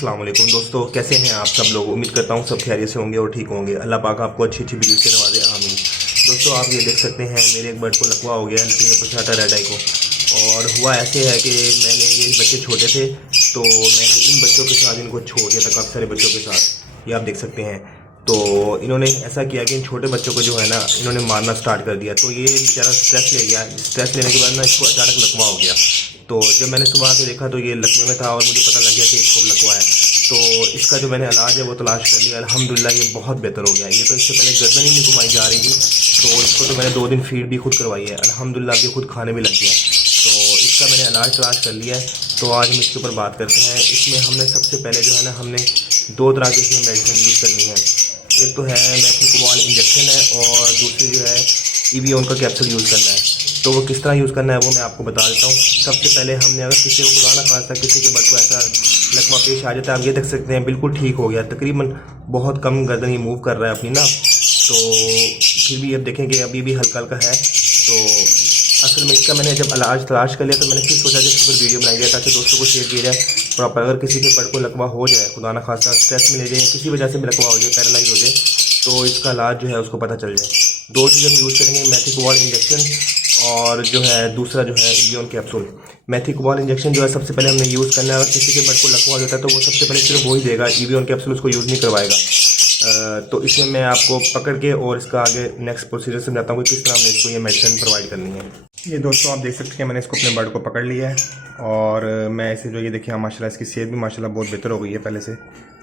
अस्सलाम वालेकुम दोस्तों, कैसे हैं आप सब लोग। उम्मीद करता हूँ सब खैरियत से होंगे और ठीक होंगे। अल्लाह पाक आपको अच्छी अच्छी वीडियो से नवाजे, आमीन। दोस्तों आप ये देख सकते हैं मेरे एक बर्ड को लकवा हो गया है, पछाटा रेड आई को। और हुआ ऐसे है कि मैंने ये बच्चे छोटे थे तो मैंने इन बच्चों के साथ इनको छोड़ दिया था, काफ़ी सारे बच्चों के साथ, ये आप देख सकते हैं। तो इन्होंने ऐसा किया कि इन छोटे बच्चों को जो है ना इन्होंने मारना स्टार्ट कर दिया। तो ये बेचारा स्ट्रेस ले गया, स्ट्रेस लेने के बाद ना इसको अचानक लकवा हो गया। तो जब मैंने सुबह आके देखा तो ये लकवे में था और मुझे पता लग गया कि इसको लकवा है। तो इसका जो मैंने इलाज है वो तलाश कर लिया, अल्हम्दुलिल्लाह ये बहुत बेहतर हो गया। ये तो इससे पहले गर्दन ही नहीं घुमाई जा रही थी, तो इसको तो मैंने 2 दिन फीड भी खुद करवाई है, अल्हम्दुलिल्लाह अब ये खुद खाने भी लग गया। तो इसका मैंने इलाज तलाश कर लिया है। तो आज हम इसके ऊपर बात करते हैं। इसमें हमने सबसे पहले जो है ना हमने 2 तरह की इसमें मेडिसिन यूज़ करनी है। एक तो है मेथिकोबाल इंजेक्शन है और दूसरी जो है ईवीओन का कैप्सूल यूज़ करना है। तो वो किस तरह यूज़ करना है वो मैं आपको बता देता हूँ। सबसे पहले हमने अगर किसी को खुदा ना खास्ता किसी के बर्ड को ऐसा लकवा पेश आ जाता है, आप ये देख सकते हैं बिल्कुल ठीक हो गया, तकरीबन बहुत कम गर्दन ही मूव कर रहा है अपनी ना। तो फिर भी अब देखेंगे अभी भी हल्का हल्का है। तो असल में इसका मैंने जब इलाज तलाश कर लिया तो मैंने फिर सोचा कि इस पर वीडियो बनाई जाए ताकि दोस्तों को शेयर किया जाए। प्रॉपर अगर किसी के बर्ड को लकवा हो जाए, खुदा ना खास्ता स्ट्रेस में ले जाए, किसी वजह से भी लकवा हो जाए, पैरालाइज हो जाए, तो इसका इलाज जो है उसको पता चल जाए। 2 चीज़ हम यूज़ करेंगे, मेथिकोबाल इंजेक्शन और जो है दूसरा जो है ईवीओन कैप्सूल। मेथिकोबाल इंजेक्शन जो है सबसे पहले हमने यूज़ करना है। अगर किसी के बर्ड को लकवा हो जाता है तो वो सबसे पहले सिर्फ वही देगा, ईवीओन कैप्सूल उसको यूज़ नहीं करवाएगा। तो इसमें मैं आपको पकड़ के और इसका आगे नेक्स्ट प्रोसीजर समझाता हूँ कि किस तरह हमने इसको ये मेडिसिन प्रोवाइड करनी है। ये दोस्तों आप देख सकते हैं मैंने इसको अपने बर्ड को पकड़ लिया है और मैं इसे जो ये देखिए माशाल्लाह इसकी सेहत भी माशाल्लाह बहुत बेहतर हो गई है पहले से।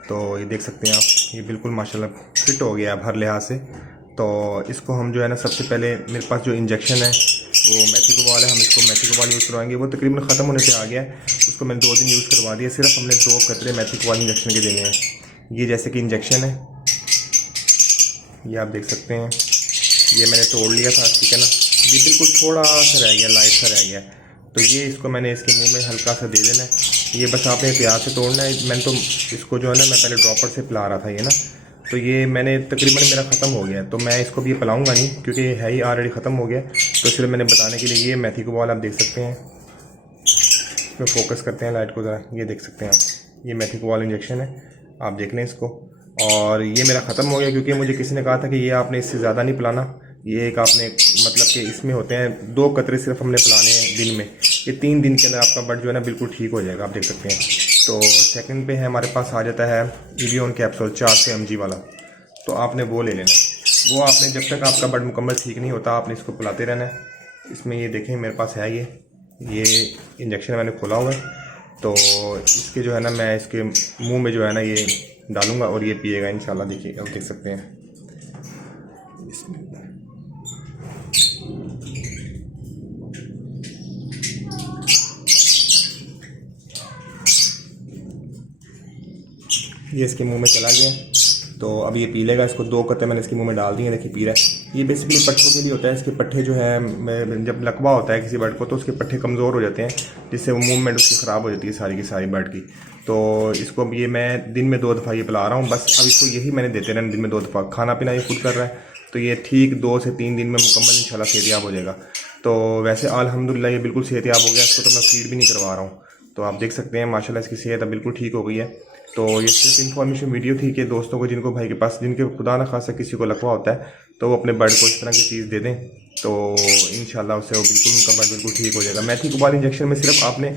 तो ये देख सकते हैं आप, ये बिल्कुल माशाल्लाह फिट हो गया है हर लिहाज से। तो इसको हम जो है ना सबसे पहले मेरे पास जो इंजेक्शन है वो मेथिकोबाल है, हम इसको मेथिकोबाल यूज़ करवाएंगे। वो तकरीबन ख़त्म होने पे आ गया है, उसको मैंने 2 दिन यूज़ करवा दिया। सिर्फ हमने 2 कतरे मेथिकोबाल इंजेक्शन के देने हैं। ये जैसे कि इंजेक्शन है, ये आप देख सकते हैं, ये मैंने तोड़ लिया था, ठीक है ना। ये बिल्कुल थोड़ा सा रह गया, लाइट सा रह गया। तो ये इसको मैंने इसके मुंह में हल्का सा दे देना है। ये बस आपने प्यार से तोड़ना है। मैंने तो इसको जो है ना मैं पहले ड्रॉपर से पिला रहा था ये ना, तो ये मैंने तकरीबन मेरा ख़त्म हो गया। तो मैं इसको भी पिलाऊंगा नहीं क्योंकि ये है ही ऑलरेडी ख़त्म हो गया। तो सिर्फ मैंने बताने के लिए ये मेथिकोबाल आप देख सकते हैं, इसमें फोकस करते हैं लाइट को ज़रा, ये देख सकते हैं आप, ये मेथिकोबाल इंजेक्शन है, आप देख लें इसको। और ये मेरा ख़त्म हो गया क्योंकि मुझे किसी ने कहा था कि ये आपने इससे ज़्यादा नहीं पिलाना। ये एक आपने मतलब कि इसमें होते हैं 2 कतरे सिर्फ हमने पिलाने हैं दिन में। ये 3 दिन के अंदर आपका बर्ड जो है ना बिल्कुल ठीक हो जाएगा, आप देख सकते हैं। तो सेकंड पे है हमारे पास आ जाता है ईवीओन कैप्सूल 400 mg वाला। तो आपने वो ले लेना, वो आपने जब तक आपका बर्ड मुकम्मल ठीक नहीं होता आपने इसको पिलाते रहना है। इसमें ये देखें मेरे पास है ये इंजेक्शन मैंने खोला हुआ है। तो इसके जो है ना मैं इसके मुँह में जो है ना ये डालूंगा और ये पिएगा इंशाल्लाह। देखिए आप देख सकते हैं, ये इसके मुंह में चला गया। तो अब ये पी लेगा। इसको 2 कतरे मैंने इसके मुंह में डाल दिए, देखिए पी रहा है। ये बेसिकली पट्ठों के लिए होता है। इसके पट्ठे जो है जब लकवा होता है किसी बर्ड को तो उसके पट्ठे कमज़ोर हो जाते हैं, जिससे वो मूवमेंट उसकी ख़राब हो जाती है सारी की सारी बर्ड की। तो इसको ये मैं दिन में 2 दफ़ा ये पिला रहा हूँ बस। अब इसको यही मैंने देते रहना दिन में 2 दफ़ा। खाना पीना ये खुद कर रहा है, तो ये ठीक 2 से 3 दिन में मुकम्मल इंशाल्लाह सेहतयाब हो जाएगा। तो वैसे अल्हम्दुलिल्लाह ये बिल्कुल सेहतयाब हो गया। इसको तो मैं फीड भी नहीं करवा रहा हूँ। तो आप देख सकते हैं माशाल्लाह इसकी सेहत अब बिल्कुल ठीक हो गई है। तो ये सिर्फ इन्फॉर्मेशन वीडियो थी कि दोस्तों को जिनको भाई के पास जिनके खुदा ना खासा किसी को लकवा होता है तो वो अपने बर्ड को इस तरह की चीज़ दे दें, तो इंशाल्लाह उससे वो बिल्कुल उनका बर्ड बिल्कुल ठीक हो जाएगा। मेथिकोबाल इंजेक्शन में सिर्फ आपने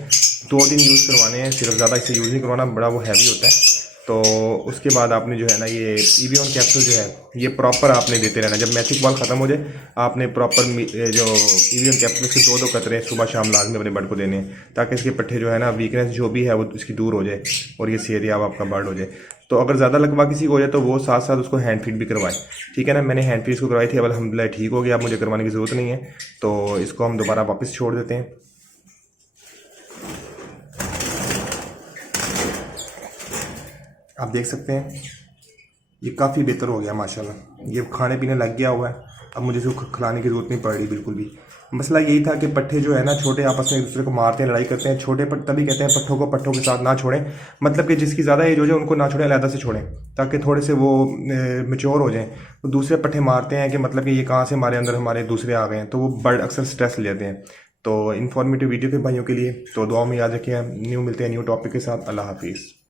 2 दिन यूज़ करवाने हैं, सिर्फ ज़्यादा इसे यूज़ नहीं करवाना, बड़ा वो हैवी होता है। तो उसके बाद आपने जो है ना ये ईवीओन कैप्सूल जो है ये प्रॉपर आपने देते रहना। जब मेथिकोबाल ख़त्म हो जाए आपने प्रॉपर जो ईवीओन कैप्सूल से 2-2 कतरे सुबह शाम लाजमी अपने बर्ड को देने हैं, ताकि इसके पट्टे जो है ना वीकनेस जो भी है वो इसकी दूर हो जाए और ये सेहतयाब आपका बर्ड हो जाए। तो अगर ज़्यादा लकवा किसी को हो जाए तो वो साथ साथ उसको हैंड फीड भी करवाए, ठीक है ना। मैंने हैंड फीड इसको करवाई थी, अब अल्हम्दुलिल्लाह ठीक हो गया, अब मुझे करवाने की ज़रूरत नहीं है। तो इसको हम दोबारा वापस छोड़ देते हैं। आप देख सकते हैं ये काफ़ी बेहतर हो गया माशाल्लाह। ये खाने पीने लग गया हुआ है, अब मुझे इसको खिलाने की ज़रूरत नहीं पड़ रही बिल्कुल भी। मसला यही था कि पट्ठे जो है ना छोटे आपस में एक दूसरे को मारते हैं, लड़ाई करते हैं। छोटे पट तभी कहते हैं पट्ठों को पट्ठों के साथ ना छोड़ें, मतलब कि जिसकी ज़्यादा एज हो जाए उनको ना छोड़ें, अलग से छोड़ें ताकि थोड़े से वो मेच्योर हो जाएं। तो दूसरे पट्ठे मारते हैं कि मतलब कि ये कहाँ से हमारे अंदर हमारे दूसरे आ गए हैं, तो वो बर्ड अक्सर स्ट्रेस लेते हैं। तो इन्फॉर्मेटिव वीडियो थे भाइयों के लिए, तो दुआ में याद रखिए। न्यू मिलते हैं न्यू टॉपिक के साथ। अल्लाह हाफिज़।